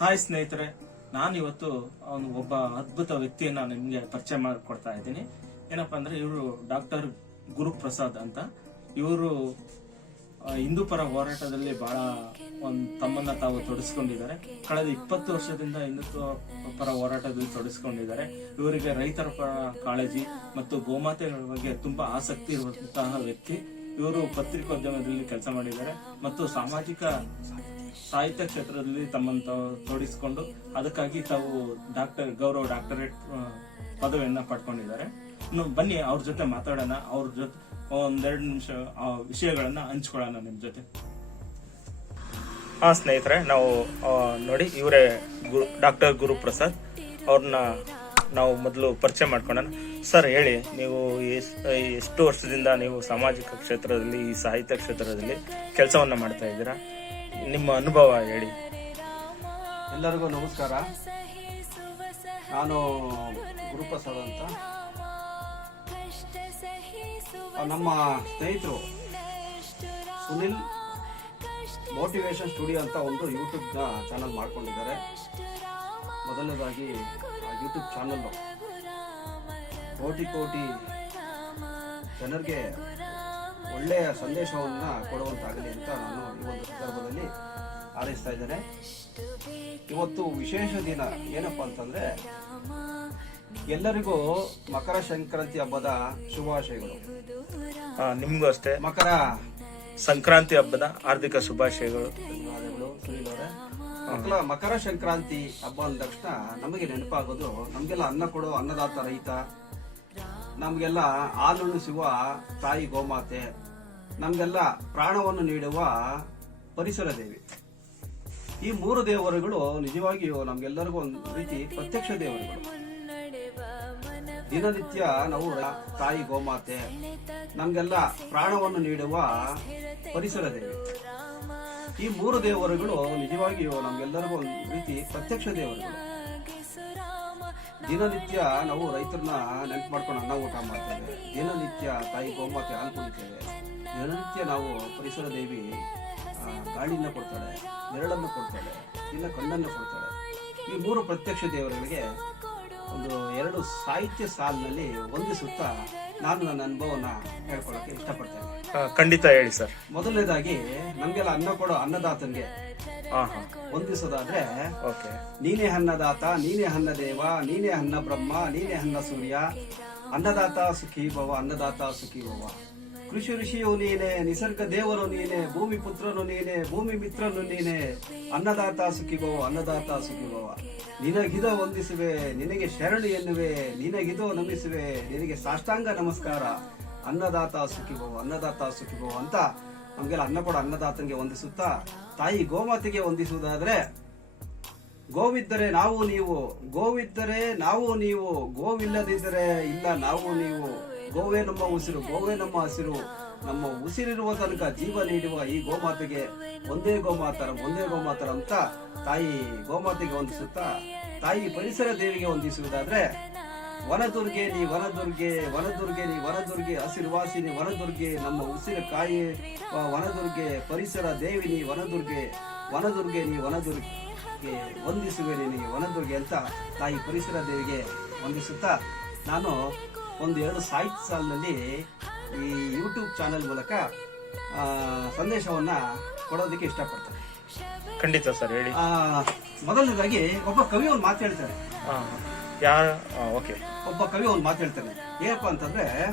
Hi ಸ್ನೇಹಿತರೆ ನಾನು ಇವತ್ತು ಅವನು ಒಬ್ಬ ಅದ್ಭುತ ವ್ಯಕ್ತಿಯನ್ನ ನಿಮಗೆ ಪರಿಚಯ ಮಾಡಿಕೊಡ್ತಾ ಇದ್ದೀನಿ. ಏನಪ್ಪ ಅಂದ್ರೆ ಇವರು ಡಾಕ್ಟರ್ ಗುರುಪ್ರಸಾದ್ ಅಂತ. ಇವರು ಹಿಂದೂ ಪರ ಹೋರಾಟದಲ್ಲಿ ಬಹಳ ಒಂದು ತಮ್ಮನ್ನ ತಾವು ತೊಡಸ್ಕೊಂಡಿದ್ದಾರೆ. ಕಳೆದ ಇಪ್ಪತ್ತು ವರ್ಷದಿಂದ ಹಿಂದುತ್ವ ಪರ ಹೋರಾಟದಲ್ಲಿ ತೊಡಸ್ಕೊಂಡಿದ್ದಾರೆ. ಇವರಿಗೆ ರೈತರ ಪರ ಕಾಳಜಿ ಮತ್ತು ಗೋಮಾತೆಗಳ ಬಗ್ಗೆ ತುಂಬಾ ಆಸಕ್ತಿ ಇರುವಂತಹ ವ್ಯಕ್ತಿ. ಇವರು ಪತ್ರಿಕೋದ್ಯಮದಲ್ಲಿ ಕೆಲಸ ಮಾಡಿದ್ದಾರೆ ಮತ್ತು ಸಾಮಾಜಿಕ ಸಾಹಿತ್ಯ ಕ್ಷೇತ್ರದಲ್ಲಿ ತಮ್ಮನ್ನು ತಾವು ತೊಡಗಿಸಿಕೊಂಡು ಅದಕ್ಕಾಗಿ ತಾವು ಡಾಕ್ಟರ್, ಗೌರವ ಡಾಕ್ಟರೇಟ್ ಪದವಿಯನ್ನ ಪಡ್ಕೊಂಡಿದ್ದಾರೆ. ಇನ್ನು ಬನ್ನಿ ಅವ್ರ ಜೊತೆ ಮಾತಾಡೋಣ. ಅವ್ರ ಜೊತೆ ಒಂದೆರಡು ನಿಮಿಷ ವಿಷಯಗಳನ್ನ ಹಂಚ್ಕೊಳ್ಳೋಣ ನಿಮ್ ಜೊತೆ. ಹಾ, ಸ್ನೇಹಿತರೆ, ನಾವು ನೋಡಿ ಇವರೇ ಗುರು ಡಾಕ್ಟರ್ ಗುರುಪ್ರಸಾದ್ ಅವ್ರನ್ನ ನಾವು ಮೊದಲು ಪರಿಚಯ ಮಾಡ್ಕೊಳ್ಳೋಣ ಸರ್, ಹೇಳಿ, ನೀವು ಎಷ್ಟು ವರ್ಷದಿಂದ ನೀವು ಸಾಮಾಜಿಕ ಕ್ಷೇತ್ರದಲ್ಲಿ, ಈ ಸಾಹಿತ್ಯ ಕ್ಷೇತ್ರದಲ್ಲಿ ಕೆಲಸವನ್ನ ಮಾಡ್ತಾ ಇದ್ದೀರಾ? ನಿಮ್ಮ ಅನುಭವ ಹೇಳಿ. ಎಲ್ಲರಿಗೂ ನಮಸ್ಕಾರ. ನಾನು ಗುರುಪ್ರಸಾದ್ ಅಂತ. ನಮ್ಮ ಸ್ನೇಹಿತರು ಸುನಿಲ್ ಮೋಟಿವೇಶನ್ ಸ್ಟುಡಿಯೋ ಅಂತ ಒಂದು ಯೂಟ್ಯೂಬ್ನ ಚಾನಲ್ ಮಾಡ್ಕೊಂಡಿದ್ದಾರೆ. ಮೊದಲನೇದಾಗಿ ಆ ಯೂಟ್ಯೂಬ್ ಚಾನಲ್ಲು ಕೋಟಿ ಕೋಟಿ ಜನರಿಗೆ ಒಳ್ಳೆಯ ಸಂದೇಶವನ್ನು ಕೊಡುವಂತಾಗಲಿ ಅಂತ ನಾನು ಈ ಒಂದು ಸಂದರ್ಭದಲ್ಲಿ ಆರೈಸ್ತಾ ಇದ್ದೇನೆ. ಇವತ್ತು ವಿಶೇಷ ದಿನ ಏನಪ್ಪ ಅಂತಂದ್ರೆ ಎಲ್ಲರಿಗೂ ಮಕರ ಸಂಕ್ರಾಂತಿ ಹಬ್ಬದ ಶುಭಾಶಯಗಳು. ನಿಮಗೂ ಅಷ್ಟೇ. ಮಕರ ಸಂಕ್ರಾಂತಿ ಹಬ್ಬದ ಹಾರ್ದಿಕ ಶುಭಾಶಯಗಳು. ಧನ್ಯವಾದಗಳು ಸುನೀಲ್ ಮಕ್ಕಳ ಮಕರ ಸಂಕ್ರಾಂತಿ ಹಬ್ಬ ಅಂದ ತಕ್ಷಣ ನಮಗೆ ನೆನಪಾಗೋದು ನಮಗೆಲ್ಲ ಅನ್ನ ಕೊಡೋ ಅನ್ನದಾತ ರೈತ ನಮಗೆಲ್ಲ ಹಾಲುಣಿಸುವ ತಾಯಿ ಗೋಮಾತೆ, ನಮಗೆಲ್ಲ ಪ್ರಾಣವನ್ನು ನೀಡುವ ಪರಿಸರ ದೇವಿ. ಈ ಮೂರು ದೇವರುಗಳು ನಿಜವಾಗಿಯೂ ನಮ್ಗೆಲ್ಲರಿಗೂ ಒಂದು ರೀತಿ ಪ್ರತ್ಯಕ್ಷ ದೇವರುಗಳು. ದಿನನಿತ್ಯ ನಾವು ತಾಯಿ ಗೋಮಾತೆ, ನಮ್ಗೆಲ್ಲ ಪ್ರಾಣವನ್ನು ನೀಡುವ ಪರಿಸರ ದೇವಿ. ಈ ಮೂರು ದೇವರುಗಳು ನಿಜವಾಗಿಯೂ ನಮ್ಗೆಲ್ಲರಿಗೂ ಒಂದು ರೀತಿ ಪ್ರತ್ಯಕ್ಷ ದೇವರುಗಳು. ದಿನನಿತ್ಯ ನಾವು ರೈತರನ್ನ ನೆನಪು ಮಾಡ್ಕೊಂಡು ಅನ್ನ ಊಟ ಮಾಡ್ತೇವೆ. ದಿನನಿತ್ಯ ತಾಯಿ ಗೋಮಾತೆ ಹಾಲು ಕುಡಿತೇವೆ. ದಿನನಿತ್ಯ ನಾವು ಪರಿಸರ ದೇವಿ ಗಾಳಿಯನ್ನು ಗಾಳಿನ ಕೊಡ್ತಾಳೆ ನೆರಳನ್ನು ಕೊಡ್ತಾಳೆ ಇಲ್ಲ ಕಣ್ಣನ್ನು ಕೊಡ್ತಾಳೆ ಈ ಮೂರು ಪ್ರತ್ಯಕ್ಷ ದೇವರುಗಳಿಗೆ ಒಂದು ಎರಡು ಸಾಹಿತ್ಯ ಸಾಲಿನಲ್ಲಿ ಹೊಂದಿಸುತ್ತಾ ನಾನು ನನ್ನ ಅನುಭವನ ಹೇಳ್ಕೊಳ್ಳೋಕೆ ಇಷ್ಟಪಡ್ತೇನೆ. ಖಂಡಿತ ಹೇಳಿ ಸರ್. ಮೊದಲನೇದಾಗಿ ನಮಗೆಲ್ಲ ಅನ್ನ ಕೊಡೋ ಅನ್ನದಾತನ್ಗೆ ಹಾ ಹಾ ಹೊಂದಿಸೋದಾದ್ರೆ ಓಕೆ. ನೀನೇ ಅನ್ನದಾತ ನೀನೇ ಅನ್ನ ದೇವ ನೀನೇ ಅನ್ನ ಬ್ರಹ್ಮ ನೀನೇ ಅನ್ನ ಸೂರ್ಯ ಅನ್ನದಾತ ಸುಖಿ ಭವ ಅನ್ನದಾತ ಸುಖಿ ಭವ ಕೃಷಿ ಋಷಿಯು ನೀನೆ ನಿಸರ್ಗ ದೇವರು ನೀನೆ ಭೂಮಿ ಪುತ್ರನು ನೀನೆ ಭೂಮಿ ಮಿತ್ರನು ನೀನೆ. ಅನ್ನದಾತ ಸುಖಿ ಭವ ಅನ್ನದಾತ ಸುಖಿ ಭವ ನಿನಗಿದೋ ವಂದಿಸುವೆ ನಿನಗೆ ಶರಣು ಎನ್ನುವೆ ನಿನಗಿದೋ ನಮಿಸುವೆ ನಿನಗೆ ಸಾಷ್ಟಾಂಗ ನಮಸ್ಕಾರ. ಅನ್ನದಾತ ಸುಖಿ ಭವ ಅನ್ನದಾತ ಸುಖಿ ಭವ ಅಂತ ನಮ್ಗೆಲ್ಲ ಅನ್ನ ಕೊಡ, ಅನ್ನದಾತನಿಗೆ ವಂದಿಸುತ್ತಾ. ತಾಯಿ ಗೋಮಾತೆಗೆ ವಂದಿಸುವುದಾದ್ರೆ, ಗೋವಿದ್ದರೆ ನಾವು ನೀವು, ಗೋವಿದ್ದರೆ ನಾವು ನೀವು, ಗೋವಿಲ್ಲದಿದ್ದರೆ ಇಲ್ಲ ನಾವು ನೀವು. ಗೋವೇ ನಮ್ಮ ಉಸಿರು, ಗೋವೇ ನಮ್ಮ ಹಸಿರು. ನಮ್ಮ ಉಸಿರಿರುವ ತನಕ ಜೀವ ನೀಡುವ ಈ ಗೋಮಾತೆಗೆ ಒಂದೇ ಗೋಮಾತರ ಒಂದೇ ಗೋಮಾತರ ಅಂತ ತಾಯಿ ಗೋಮಾತೆಗೆ ಹೊಂದಿಸುತ್ತಾ ತಾಯಿ ಪರಿಸರ ದೇವಿಗೆ ಹೊಂದಿಸುವುದಾದ್ರೆ ವನದುರ್ಗೆ ನೀ ವನದುರ್ಗೆ ವನದುರ್ಗೆ ನೀ ವನದುರ್ಗೆ ಹಸಿರುವಾಸಿನಿ ವನದುರ್ಗೆ ನಮ್ಮ ಉಸಿರ ಕಾಯಿ ವನದುರ್ಗೆ ಪರಿಸರ ದೇವಿ ನೀ ವನದುರ್ಗೆ ವನದುರ್ಗೆ ನೀ ವನದುರ್ಗೆ ವಂದಿಸುವೆ ನಿನಗೆ ವನದುರ್ಗೆ ಅಂತ ತಾಯಿ ಪರಿಸರ ದೇವಿಗೆ ವಂದಿಸುತ್ತಾ ನಾನು ಒಂದು ಎರಡು ಸಾಹಿತ್ಯ ಸಾಲಿನಲ್ಲಿ ಈ ಯೂಟ್ಯೂಬ್ ಚಾನೆಲ್ ಮೂಲಕ ಸಂದೇಶವನ್ನು ಕೊಡೋದಕ್ಕೆ ಇಷ್ಟಪಡ್ತೇನೆ. ಖಂಡಿತ ಸರ್ ಹೇಳಿ. ಮೊದಲನೇದಾಗಿ ಒಬ್ಬ ಕವಿ ಒಂದು ಮಾತು ಯಾರ? ಓಕೆ ಒಬ್ಬ ಕವಿ ಒಂದು ಮಾತು ಹೇಳ್ತಾನೆ. ಏನಪ್ಪಾ ಅಂತಂದ್ರೆ,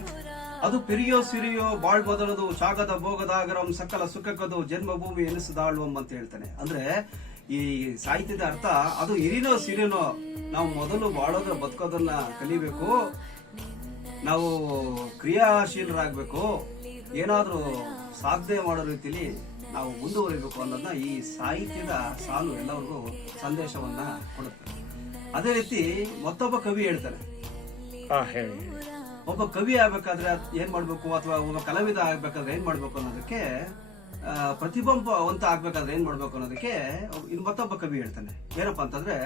ಅದು ಪಿರಿಯೋ ಸಿರಿಯೋ ಬಾಳ್ ಬದಲದು ಶಾಗದ ಭೋಗದಾಗರಂ ಸಕಲ ಸುಖಕದು ಜನ್ಮಭೂಮಿ ಎನಿಸದಾಳುವಂ ಅಂತ ಹೇಳ್ತಾನೆ. ಅಂದ್ರೆ, ಈ ಸಾಹಿತ್ಯದ ಅರ್ಥ ಅದು ಇರಿನೋ ಸಿರಿನೋ ನಾವು ಮೊದಲು ಬಾಳೋದ್ರ ಬದುಕೋದನ್ನ ಕಲಿಬೇಕು. ನಾವು ಕ್ರಿಯಾಶೀಲರಾಗಬೇಕು. ಏನಾದರೂ ಸಾಧನೆ ಮಾಡೋ ರೀತಿಲಿ ನಾವು ಮುಂದುವರಿಬೇಕು ಅನ್ನೋದನ್ನ ಈ ಸಾಹಿತ್ಯದ ಸಾಲು ಎಲ್ಲರಿಗೂ ಸಂದೇಶವನ್ನ ಕೊಡುತ್ತೆ. ಅದೇ ರೀತಿ ಮತ್ತೊಬ್ಬ ಕವಿ ಹೇಳ್ತಾನೆ ಹಾ ಹೇಳಿ. ಒಬ್ಬ ಕವಿ ಆಗ್ಬೇಕಾದ್ರೆ ಏನ್ ಮಾಡ್ಬೇಕು ಅಥವಾ ಒಬ್ಬ ಕಲಾವಿದ ಆಗ್ಬೇಕಾದ್ರೆ ಏನ್ ಮಾಡ್ಬೇಕು ಅನ್ನೋದಕ್ಕೆ ಪ್ರತಿಬಂಬ ಅಂತ ಆಗ್ಬೇಕಾದ್ರೆ ಏನ್ ಮಾಡ್ಬೇಕು ಅನ್ನೋದಕ್ಕೆ ಇನ್ನು ಮತ್ತೊಬ್ಬ ಕವಿ ಹೇಳ್ತಾನೆ. ಏನಪ್ಪ ಅಂತಂದ್ರೆ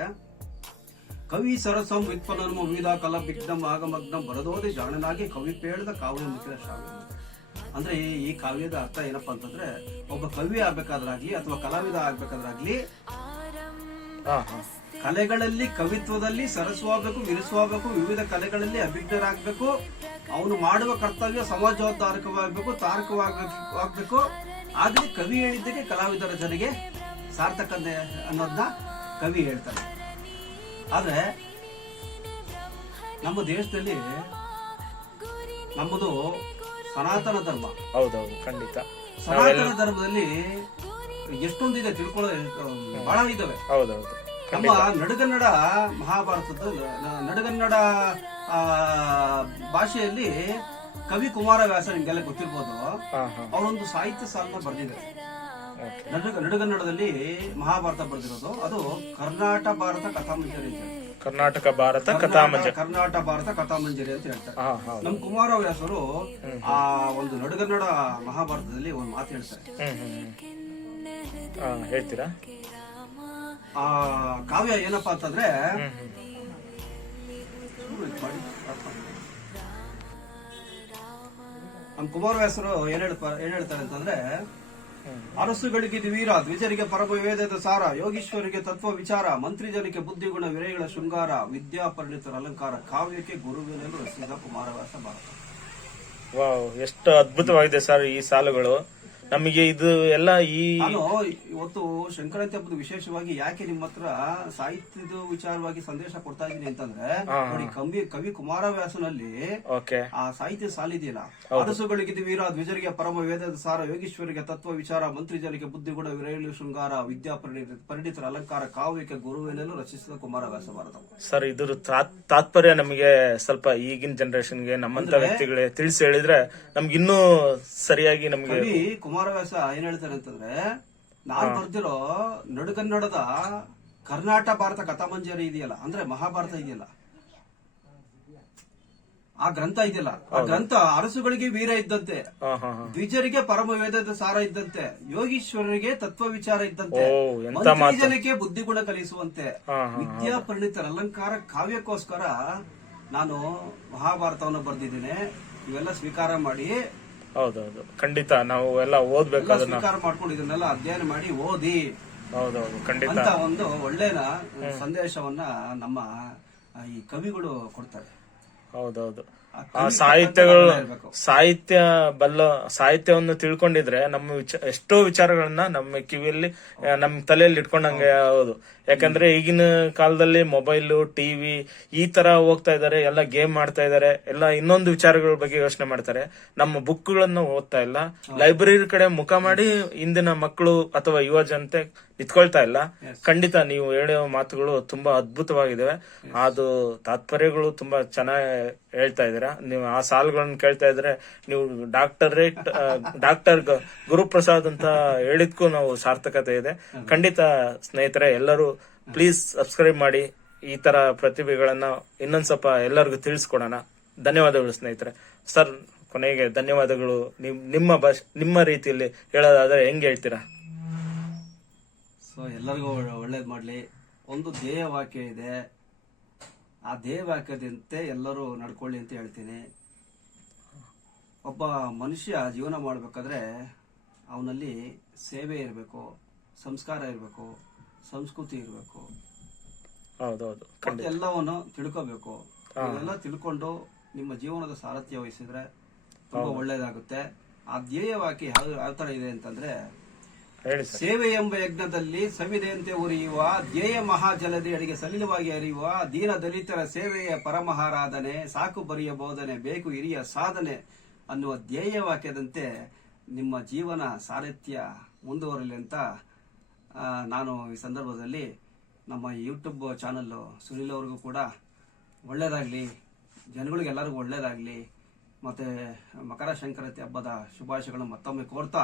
ಕವಿ ಸರಸಂ ವಿತ್ಪನ್ನ ವಿವಿಧ ಕಲಾ ಬಿಗ್ನಂ ಆಗಮಗ್ನಂ ಬರದೋದೆ ಜಾಣನಾಗಿ ಕವಿ ಪೇಳದ ಕಾವ್ಯ ಮುಖ್ಯ ಶ್ರಾವ್ಯ ಅಂದ್ರೆ ಈ- ಕಾವ್ಯದ ಅರ್ಥ ಏನಪ್ಪಾ ಅಂತಂದ್ರೆ ಒಬ್ಬ ಕವಿ ಆಗ್ಬೇಕಾದ್ರಾಗ್ಲಿ ಅಥವಾ ಕಲಾವಿದ ಆಗ್ಬೇಕಾದ್ರಾಗ್ಲಿ ಕಲೆಗಳಲ್ಲಿ ಕವಿತ್ವದಲ್ಲಿ ಸರಸುವಾಗಬೇಕು ವಿರಿಸುವಾಗಬೇಕು ವಿವಿಧ ಕಲೆಗಳಲ್ಲಿ ಅಭಿಜ್ಞರಾಗಬೇಕು. ಅವನು ಮಾಡುವ ಕರ್ತವ್ಯ ಸಮಾಜೋದ್ಧಾರಕವಾಗಬೇಕು ತಾರಕವಾಗಬೇಕು. ಆಗಬೇಕು ಆಗಲಿ ಕವಿ ಹೇಳಿದ್ದಕ್ಕೆ ಕಲಾವಿದರ ಜನಗೆ ಸಾರ್ಥಕತೆ ಅನ್ನೋದನ್ನ ಕವಿ ಹೇಳ್ತಾರೆ. ಆದ್ರೆ ನಮ್ಮ ದೇಶದಲ್ಲಿ ನಮ್ಮದು ಸನಾತನ ಧರ್ಮ. ಹೌದೌದು ಖಂಡಿತ. ಸನಾತನ ಧರ್ಮದಲ್ಲಿ ಎಷ್ಟೊಂದಿದೆ ತಿಳ್ಕೊಳ್ಳೋ ಬಹಳ ಇದಾವೆ. ಹೌದೌದು. ನಮ್ಮ ನಡುಗನ್ನಡ ಮಹಾಭಾರತದ ನಡುಗನ್ನಡ ಭಾಷೆಯಲ್ಲಿ ಕವಿ ಕುಮಾರವ್ಯಾಸ ನಿಮ್ಗೆಲ್ಲ ಗೊತ್ತಿರ್ಬೋದು. ಅವರೊಂದು ಸಾಹಿತ್ಯ ಸಾಲನ್ನ ಬರೆದಿದ್ದಾರೆ ನಡುಗ ನಡುಗನ್ನಡದಲ್ಲಿ ಮಹಾಭಾರತ ಬರೆದಿರೋದು. ಅದು ಕರ್ನಾಟಕ ಭಾರತ ಕಥಾಮಂಜರಿ ಅಂತ. ಕರ್ನಾಟಕ ಭಾರತ ಕಥಾಮಂಜರಿ. ಕರ್ನಾಟಕ ಭಾರತ ಕಥಾಮಂಜರಿ ಅಂತ ಹೇಳ್ತಾರೆ. ನಮ್ ಕುಮಾರ ವ್ಯಾಸರು ಕುಮಾರವ್ಯಾಸರು ಆ ಒಂದು ನಡುಗನ್ನಡ ಮಹಾಭಾರತದಲ್ಲಿ ಒಂದು ಮಾತು ಹೇಳ್ತಾರೆ. ಹೇಳ್ತೀರಾ? ಆ, ಕಾವ್ಯ ಏನಪ್ಪಾ ಅಂತಂದ್ರೆ ನಮ್ಮ ಕುಮಾರವ್ಯಾಸರು ಏನ್ ಹೇಳ್ತಾರೆ ಏನ್ ಹೇಳ್ತಾರೆ ಅಂತಂದ್ರೆ. ಅರಸುಗಳಿಗೆ ವೀರ ದ್ವಿಜರಿಗೆ ಪರಮ ವೇದದ ಸಾರ, ಯೋಗೀಶ್ವರಿಗೆ ತತ್ವ ವಿಚಾರ ಮಂತ್ರಿ ಜನಕ್ಕೆ ಬುದ್ಧಿಗುಣ ವಿರಯಗಳ ಶೃಂಗಾರ ವಿದ್ಯಾ ಪರಿಣಿತರ ಅಲಂಕಾರ, ಕಾವ್ಯಕ್ಕೆ ಗುರುವಿನಲ್ಲೂ ರಚಿಸಿದ ಕುಮಾರವ್ಯಾಸ ಭಾರತ ವಾವ್, ಎಷ್ಟು ಅದ್ಭುತವಾಗಿದೆ ಸರ್ ಈ ಸಾಲುಗಳು ನಮಗೆ ಇದು ಎಲ್ಲ ಈ ನಾನು ಇವತ್ತು ಸಂಕ್ರಾಂತಿ ಹಬ್ಬದ ವಿಶೇಷವಾಗಿ ಯಾಕೆ ನಿಮ್ಮ ಹತ್ರ ಸಾಹಿತ್ಯದ ವಿಚಾರವಾಗಿ ಸಂದೇಶ ಕೊಡ್ತಾ ಇದ್ದೀನಿ ಅಂತಂದ್ರೆ ನೋಡಿ ಕವಿ ಕವಿ ಕುಮಾರವ್ಯಾಸನಲ್ಲಿ ಆ ಸಾಹಿತ್ಯ ಸಾಲಿದೆಯಲ್ಲ ಅರಸುಗಳಿಗೆ ವೀರ ದ್ವಿಜರಿಗೆ ಪರಮ ವೇದ ಸಾರ ಯೋಗೀಶ್ವರಿಗೆ ತತ್ವ ವಿಚಾರ ಮಂತ್ರಿ ಜನಕ್ಕೆ ಬುದ್ಧಿಗುಣ ವಿರೈಲು ಶೃಂಗಾರ ವಿದ್ಯಾ ಪರಿಣಿತ ಪರಿಣಿತರ ಅಲಂಕಾರ ಕಾವ್ಯಕ್ಕೆ ಗುರುವಿನಲ್ಲೂ ರಚಿಸಿದ ಕುಮಾರವ್ಯಾಸ ಭಾರತ. ಸರ್ ಇದ್ರ ತಾತ್- ತಾತ್ಪರ್ಯ ನಮಗೆ ಸ್ವಲ್ಪ ಈಗಿನ ಜನರೇಷನ್ಗೆ ನಮ್ಮಂತ ವ್ಯಕ್ತಿಗಳಿಗೆ ತಿಳಿಸಿ ಹೇಳಿದ್ರೆ ನಮ್ಗೆ ಇನ್ನೂ ಸರಿಯಾಗಿ ನಮ್ಗೆ ಕುಮಾರವ್ಯಾಸ ಏನ್ ಹೇಳ್ತಾರೆ ಅಂತಂದ್ರೆ ನಾನ್ ಬರ್ದಿರೋ ನಡುಗನ್ನಡದ ಕರ್ನಾಟಕ ಭಾರತ ಕಥಾಮಂಜರಿ ಇದೆಯಲ್ಲ ಅಂದ್ರೆ ಮಹಾಭಾರತ ಇದೆಯಲ್ಲ. ಆ ಗ್ರಂಥ ಇದೆಯಲ್ಲ ಆ ಗ್ರಂಥ ಅರಸುಗಳಿಗೆ ವೀರ ಇದ್ದಂತೆ ದ್ವಿಜರಿಗೆ ಪರಮ ವೇದದ ಸಾರ ಇದ್ದಂತೆ ಯೋಗೀಶ್ವರರಿಗೆ ತತ್ವ ವಿಚಾರ ಇದ್ದಂತೆ ಜನಕ್ಕೆ ಬುದ್ಧಿಗುಣ ಕಲಿಸುವಂತೆ ವಿದ್ಯಾ ಪರಿಣಿತರ ಅಲಂಕಾರ ಕಾವ್ಯಕ್ಕೋಸ್ಕರ ನಾನು ಮಹಾಭಾರತವನ್ನು ಬರೆದಿದ್ದೇನೆ. ಇವೆಲ್ಲ ಸ್ವೀಕಾರ ಮಾಡಿ ಹೌದೌದು ಖಂಡಿತ ನಾವು ಎಲ್ಲ ಓದ್ಬೇಕು ಎಲ್ಲ ಅದನ್ನ. ಸ್ವೀಕಾರ ಮಾಡ್ಕೊಂಡು ಇದನ್ನೆಲ್ಲ ಅಧ್ಯಯನ ಮಾಡಿ ಓದಿ. ಹೌದೌದು ಖಂಡಿತ. ಅಂತ ಒಂದು ಒಳ್ಳೆಯ ಸಂದೇಶವನ್ನ ನಮ್ಮ ಈ ಕವಿಗಳು ಕೊಡ್ತಾರೆ. ಹೌದೌದು ಆ ಸಾಹಿತ್ಯಗಳು ಸಾಹಿತ್ಯ ಬಲ್ಲ ಸಾಹಿತ್ಯವನ್ನು ತಿಳ್ಕೊಂಡಿದ್ರೆ ನಮ್ಮ ವಿಚಾರ ಎಷ್ಟೋ ವಿಚಾರಗಳನ್ನ ನಮ್ಮ ಕಿವಿಯಲ್ಲಿ ನಮ್ಮ ತಲೆಯಲ್ಲಿ ಇಟ್ಕೊಂಡಂಗೆ ಹೌದು. ಯಾಕಂದ್ರೆ ಈಗಿನ ಕಾಲದಲ್ಲಿ ಮೊಬೈಲು ಟಿವಿ ಈ ತರ ಹೋಗ್ತಾ ಇದಾರೆ ಎಲ್ಲ ಗೇಮ್ ಮಾಡ್ತಾ ಇದಾರೆ ಎಲ್ಲ ಇನ್ನೊಂದು ವಿಚಾರಗಳ ಬಗ್ಗೆ ಯೋಚನೆ ಮಾಡ್ತಾರೆ. ನಮ್ಮ ಬುಕ್ಗಳನ್ನು ಓದ್ತಾ ಇಲ್ಲ. ಲೈಬ್ರರಿ ಕಡೆ ಮುಖ ಮಾಡಿ ಇಂದಿನ ಮಕ್ಕಳು ಅಥವಾ ಯುವ ಜನತೆ ನಿತ್ಕೊಳ್ತಾ ಇಲ್ಲ. ಖಂಡಿತ ನೀವು ಹೇಳೋ ಮಾತುಗಳು ತುಂಬಾ ಅದ್ಭುತವಾಗಿದ್ದಾವೆ ಅದು ತಾತ್ಪರ್ಯಗಳು ತುಂಬಾ ಚೆನ್ನಾಗಿ ಹೇಳ್ತಾ ಇದ್ದೀರಾ ನೀವು ಆ ಸಾಲುಗಳನ್ನ ಕೇಳ್ತಾ ಇದ್ರೆ ನೀವು ಡಾಕ್ಟರೇಟ್ ಡಾಕ್ಟರ್ ಗುರುಪ್ರಸಾದ್ ಅಂತ ಹೇಳಿದ್ಕೂ ನಾವು ಸಾರ್ಥಕತೆ ಇದೆ. ಖಂಡಿತ ಸ್ನೇಹಿತರೆ, ಎಲ್ಲರೂ ಪ್ಲೀಸ್ ಸಬ್ಸ್ಕ್ರೈಬ್ ಮಾಡಿ ಈ ತರ ಪ್ರತಿಭೆಗಳನ್ನ ಇನ್ನೊಂದ್ ಸ್ವಲ್ಪ ಎಲ್ಲರಿಗೂ ತಿಳಿಸ್ಕೊಡೋಣ. ಧನ್ಯವಾದಗಳು ಸ್ನೇಹಿತರೆ. ಸರ್, ಕೊನೆಗೆ ಧನ್ಯವಾದಗಳು. ನಿಮ್, ನಿಮ್ಮ ಭಾಷೆ ನಿಮ್ಮ ರೀತಿಯಲ್ಲಿ ಹೇಳೋದಾದ್ರೆ ಹೆಂಗ್ ಹೇಳ್ತೀರಾ? ಸೊ ಎಲ್ಲರಿಗೂ ಒಳ್ಳೆ- ಒಳ್ಳೇದ್ ಮಾಡ್ಲಿ. ಒಂದು ಧ್ಯೇಯ ವಾಕ್ಯ ಇದೆ. ಆ ಧ್ಯೇಯ ವಾಕ್ಯದಂತೆ ಎಲ್ಲರೂ ನಡ್ಕೊಳ್ಳಿ ಅಂತ ಹೇಳ್ತೀನಿ. ಒಬ್ಬ ಮನುಷ್ಯ ಜೀವನ ಮಾಡಬೇಕಾದ್ರೆ ಅವನಲ್ಲಿ ಸೇವೆ ಇರಬೇಕು ಸಂಸ್ಕಾರ ಇರಬೇಕು ಸಂಸ್ಕೃತಿ ಇರಬೇಕು. ಹೌದೌದು ಎಲ್ಲವನ್ನು ತಿಳ್ಕೋಬೇಕು. ಇದೆಲ್ಲ ತಿಳ್ಕೊಂಡು ನಿಮ್ಮ ಜೀವನದ ಸಾರಥ್ಯ ವಹಿಸಿದ್ರೆ ತುಂಬಾ ಒಳ್ಳೇದಾಗುತ್ತೆ. ಆ ಧ್ಯೇಯ ವಾಕ್ಯ ಯಾವ ಯಾವ ತರ ಇದೆ ಅಂತಂದ್ರೆ ಸೇವೆ ಎಂಬ ಯಜ್ಞದಲ್ಲಿ ಸವಿದೆಯಂತೆ ಉರಿಯುವ ಧ್ಯೇಯ ಮಹಾಜಲದಿ ಅಡಿಗೆ ಸಲೀಲವಾಗಿ ಅರಿಯುವ ದೀನ ದಲಿತರ ಸೇವೆಯ ಪರಮಹಾರಾಧನೆ, ಸಾಕು ಬರಿಯ ಬೋಧನೆ, ಬೇಕು ಹಿರಿಯ ಸಾಧನೆ ಅನ್ನುವ ಧ್ಯೇಯ ವಾಕ್ಯದಂತೆ ನಿಮ್ಮ ಜೀವನ ಸಾರಥ್ಯ ಮುಂದುವರಲಿ ಅಂತ ನಾನು ಈ ಸಂದರ್ಭದಲ್ಲಿ ನಮ್ಮ ಯೂಟ್ಯೂಬ್ ಚಾನಲ್ ಸುನಿಲ್ ಅವ್ರಿಗೂ ಕೂಡ ಒಳ್ಳೇದಾಗ್ಲಿ ಜನಗಳಿಗೆ ಎಲ್ಲರಿಗೂ ಒಳ್ಳೇದಾಗ್ಲಿ, ಮತ್ತೆ ಮಕರ ಸಂಕ್ರಾಂತಿ ಹಬ್ಬದ ಶುಭಾಶಯಗಳನ್ನು ಮತ್ತೊಮ್ಮೆ ಕೋರ್ತಾ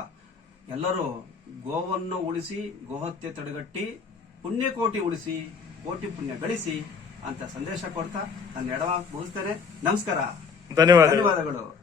ಎಲ್ಲರೂ ಗೋವನ್ನು ಉಳಿಸಿ ಗೋಹತ್ಯೆ ತಡೆಗಟ್ಟಿ ಪುಣ್ಯಕೋಟಿ ಉಳಿಸಿ ಕೋಟಿ ಪುಣ್ಯ ಗಳಿಸಿ ಅಂತ ಸಂದೇಶ ಕೊಡ್ತಾ ನನ್ನ ಎಡವಾಗಿ ಮುಗಿಸ್ತೇನೆ. ನಮಸ್ಕಾರ. ಧನ್ಯವಾದಗಳು. ಧನ್ಯವಾದಗಳು.